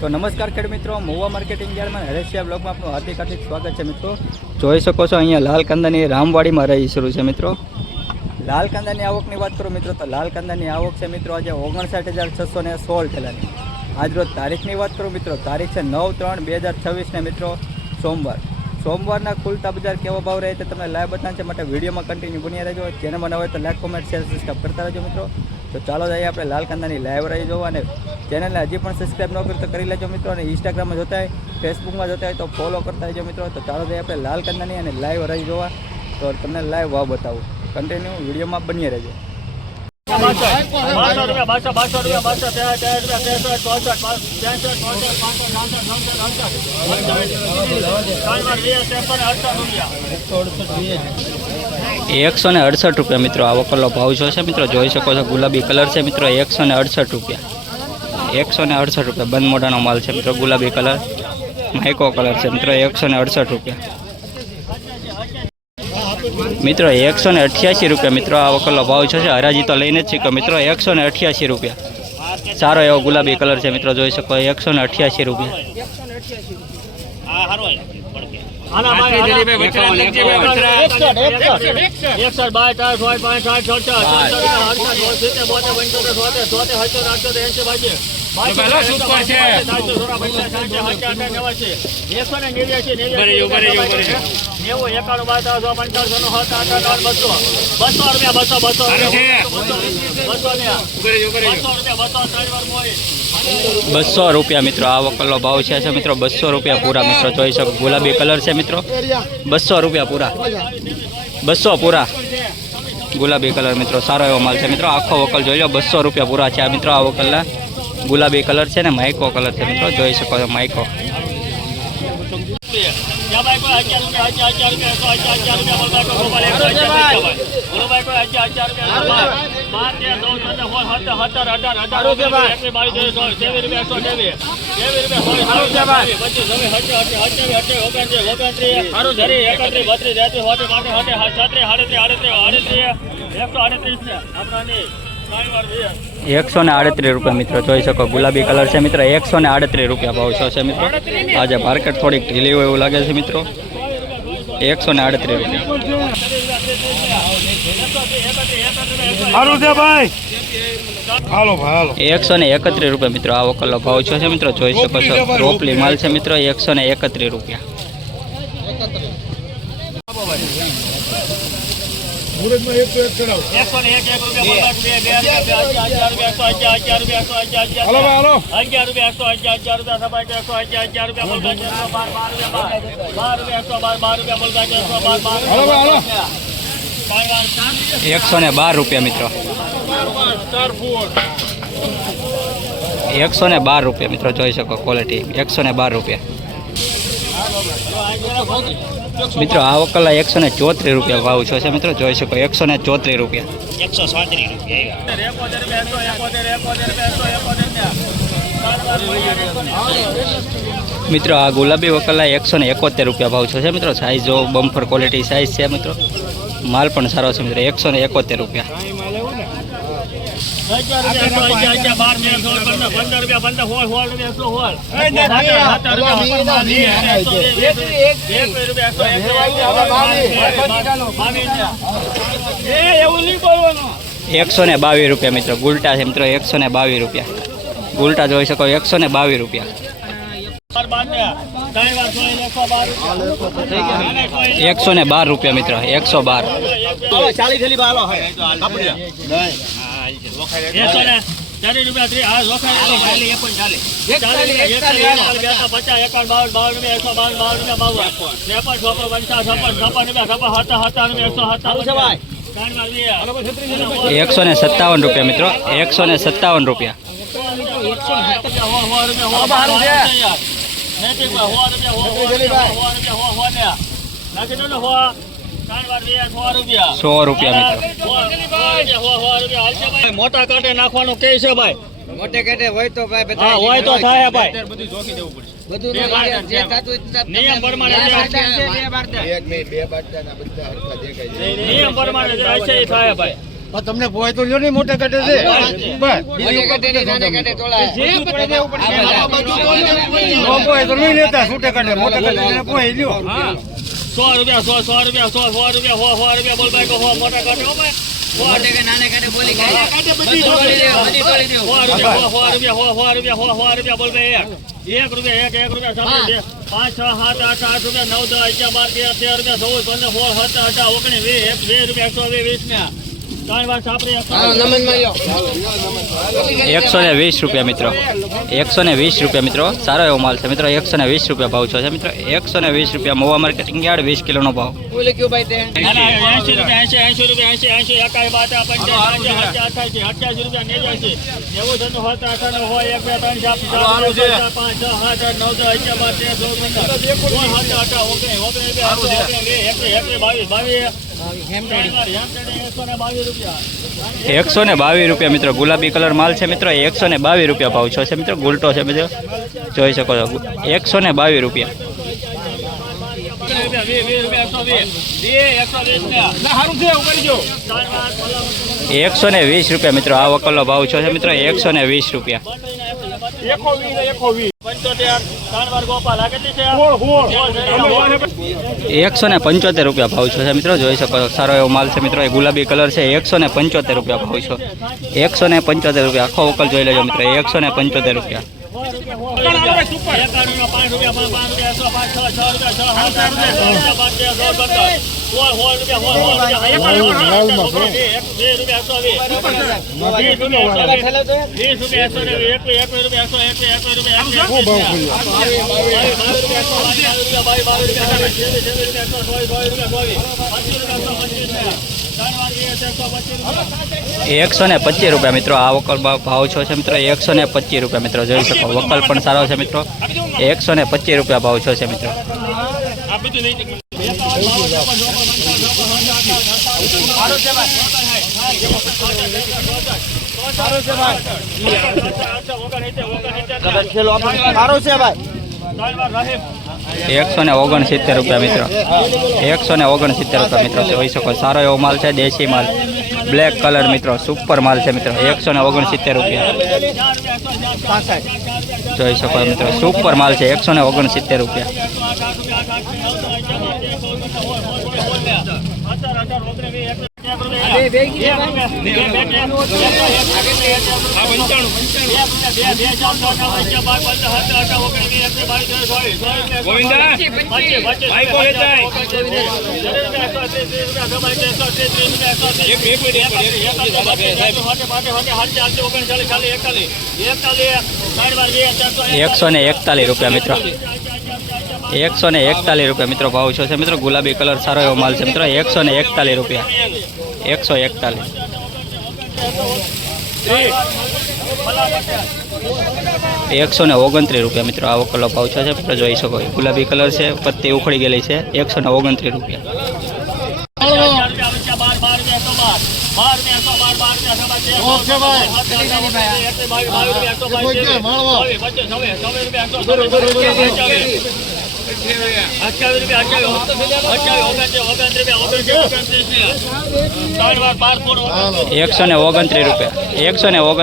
તો નમસ્કાર ખેડૂત મિત્રો, મહુવા માર્કેટિંગ યાર્ડમાં હરેશિયા બ્લોગમાં આપનું હાર્દિક સ્વાગત છે મિત્રો। જોઈ શકો છો અહીંયા લાલ કાંદાની રામવાડીમાં રહી શરૂ છે મિત્રો। લાલ કાંદાની આવકની વાત કરું મિત્રો તો લાલ કાંદાની આવક છે મિત્રો આજે 59,616 થેલાની। આજરોજ તારીખની વાત કરું મિત્રો, તારીખ છે 9/3/2026 ને મિત્રો સોમવારના ખુલતા બજાર કેવો ભાવ રહે તે તમને લાઈવ બતાવશે માટે વિડીયોમાં કન્ટિન્યુ બન્યા રહેજો। ચેનલમાં ન હોય તો લાઈક, કોમેન્ટ, શેર, સબસ્ક્રાઈબ કરતા રહેજો મિત્રો। તો ચાલો જઈએ આપણે લાલ કાંદાની લાઈવ રહી જોવા, અને ચેનલને હજી પણ સબસ્ક્રાઈબ ન કર્યું તો કરી લેજો મિત્રો। અને ઇન્સ્ટાગ્રામમાં જોતા હોય, ફેસબુકમાં જોતા હોય તો ફોલો કરતા રહેજો મિત્રો। તો ચાલો જઈએ આપણે લાલ કાંદાની અને લાઈવ રહી જોવા, તો તમને લાઈવ ભાવ બતાવું। કન્ટિન્યુ વિડીયોમાં બન્યા રહેજો। ₹168 મિત્રો આવકનો ભાવ છે મિત્રો। જોઈ શકો છો ગુલાબી કલર છે મિત્રો। ₹168 ₹168 બંધ મોઢાનો માલ છે મિત્રો। ગુલાબી કલર માઇકો કલર છે મિત્રો। ₹168 મિત્રો। ₹188 મિત્રો આવકનો ભાવ છે। હરાજી તો લઈને જ છે મિત્રો। ₹188 સારો એવો ગુલાબી કલર છે મિત્રો। જોઈ શકો ₹188। ₹200 મિત્રો આવકનો ભાવ છે મિત્રો। ₹200 પૂરા મિત્રો। જોઈ શકો ગુલાબી કલર છે મિત્રો। ₹200 પૂરા, 200 પૂરા ગુલાબી કલર મિત્રો। સારો એવો માલ છે મિત્રો। આખો વકલ જોઈ લો, ₹200 પૂરા છે આ મિત્રો। આ વકલના ગુલાબી કલર છે ને માઇકો કલર છે મિત્રો। જોઈ શકો છો માઇકો। ₹138 મિત્રો। જોઈ શકો ગુલાબી કલર છે મિત્રો। ₹138 ભાવ છે મિત્રો। આજે માર્કેટ થોડીક ઢીલી હોય એવું લાગે છે મિત્રો। ₹138। ₹131 મિત્રો આવકનો ભાવ છે મિત્રો। જોઈ શકો છો રોપલી માલ છે મિત્રો। ₹131। ₹112 મિત્રો। ₹112 મિત્રો। જોઈ શકો ક્વોલિટી। ₹112 મિત્રો। આ વકલા ₹134 ભાવ છે મિત્રો। જોઈ શકો ₹134। મિત્રો આ ગુલાબી વકલા ₹171 ભાવ છે મિત્રો। સાઈઝ જો બમ્ફર ક્વોલિટી સાઈઝ છે મિત્રો। માલ પણ સારો છે મિત્રો। ₹171। ₹122 મિત્રો। ગુલટા છે મિત્રો। ₹122 ગુલટા જોઈ શકો। ₹122। ₹112 મિત્રો। 157 મિત્રો। ₹157। ₹100 મોટા કાંટે નાખવાનું કે છે ભાઈ। મોટે કાંટે હોય તો ભાઈ બધા હોય તો થાય ભાઈ। બધું જોખી દેવું પડશે। બધું જે થાતું નિયમ પ્રમાણે બે બારતા ના બધા હરખા દેખાય છે। નિયમ પ્રમાણે જે છે એ થાય ભાઈ। તમને પોય તો લ્યો ને મોટા કાઢે છે બસ મોટે કાંટે ને નાને કાંટે તોલા. પોય તો નહીં લેતા છૂટે કાઢે મોટા કાઢે પોય લ્યો 100 રૂપિયા 100 રૂપિયા 100 રૂપિયા 100 રૂપિયા બોલ ભાઈ કહો મોટા કાઢો ભાઈ મોટે કે નાને કાંટે બોલી કાઢે. બધી તોડી દેવું, બધી તોડી દેવું. 100 રૂપિયા બોલ ભાઈ 1 રૂપિયા 1 રૂપિયા 5 6 7 8 8 રૂપિયા 9 10 11 12 13 રૂપિયા 14 15 16 17 18 19 20 રૂપિયા 120 ને ત્રણ વાર સાપરે હાલો, નમનમાં લ્યો. 120 રૂપિયા મિત્રો, 120 રૂપિયા મિત્રો, સારો એવો માલ છે મિત્રો. 120 રૂપિયા ભાવ છે મિત્રો. 120 રૂપિયા મહુવા માર્કેટિંગ યાર્ડ, 20 કિલોનો ભાવ. બોલે કયો ભાઈ તે? 80 રૂપિયા 80 એકાઈ બાટા 85 88 88 રૂપિયા 89 90 98 હોય 1 2 3 4 5 6 7 8 9 10 122 રૂપિયા મિત્રો, ગુલાબી કલર માલ છે મિત્રો. 122 રૂપિયા ભાવ છે મિત્રો. ગુલટો છે મિત્રો, જોઈ શકો છો. 122 રૂપિયા. 120 રૂપિયા મિત્રો, આ વકલનો ભાવ છે મિત્રો. 120 રૂપિયા. 175 રૂપિયા ભાવ છે મિત્રો, જોઈ શકો છો. સારો એવો માલ છે મિત્રો. એ ગુલાબી કલર છે. 175 રૂપિયા ભાવ છે. 175 રૂપિયા. આખો વકલ જોઈ લેજો મિત્રો. 175 રૂપિયા. 125 રૂપિયા મિત્રો, આ વકલ ભાવ છે મિત્રો. 125 રૂપિયા મિત્રો, જોઈ શકો. વકલ પણ સારો છે મિત્રો. 125 રૂપિયા ભાવ છે મિત્રો. સારો છે ભાઈ. 169 રૂપિયા મિત્રો. 169 રૂપિયા મિત્રો, જોઈ શકો. સારો એવો માલ છે, દેશી માલ, બ્લેક કલર મિત્રો. સુપર માલ છે મિત્રો. 169 રૂપિયા, જોઈ શકો મિત્રો. સુપર માલ છે. 169 રૂપિયા. 141 રૂપિયા મિત્રો. 141 રૂપિયા મિત્રો ભાવ છે મિત્રો. ગુલાબી કલર, સારો એવો માલ છે મિત્રો. 141 રૂપિયા. 141. 129 રૂપિયા મિત્રો, આવો કલર ભાવ છે મિત્રો, જોઈ શકો. ગુલાબી કલર છે, પત્તી ઉખડી ગયેલી છે. 129 રૂપિયા.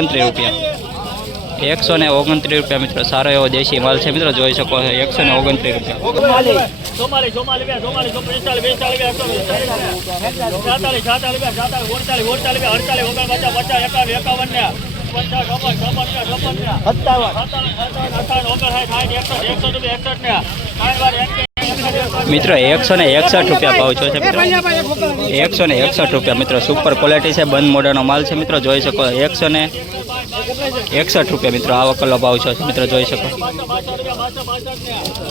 129 રૂપિયા. 129 રૂપિયા મિત્રો, સારો એવો દેશી માલ છે મિત્રો, જોઈ શકો. 129 રૂપિયા. 161 રૂપિયા ભાવ છે મિત્રો. 161 રૂપિયા મિત્રો, સુપર ક્વોલિટી છે. બંધ મોઢાનો માલ છે મિત્રો, જોઈ શકો. 161 રૂપિયા મિત્રો, આવો કલર ભાવ છે મિત્રો, જોઈ શકો.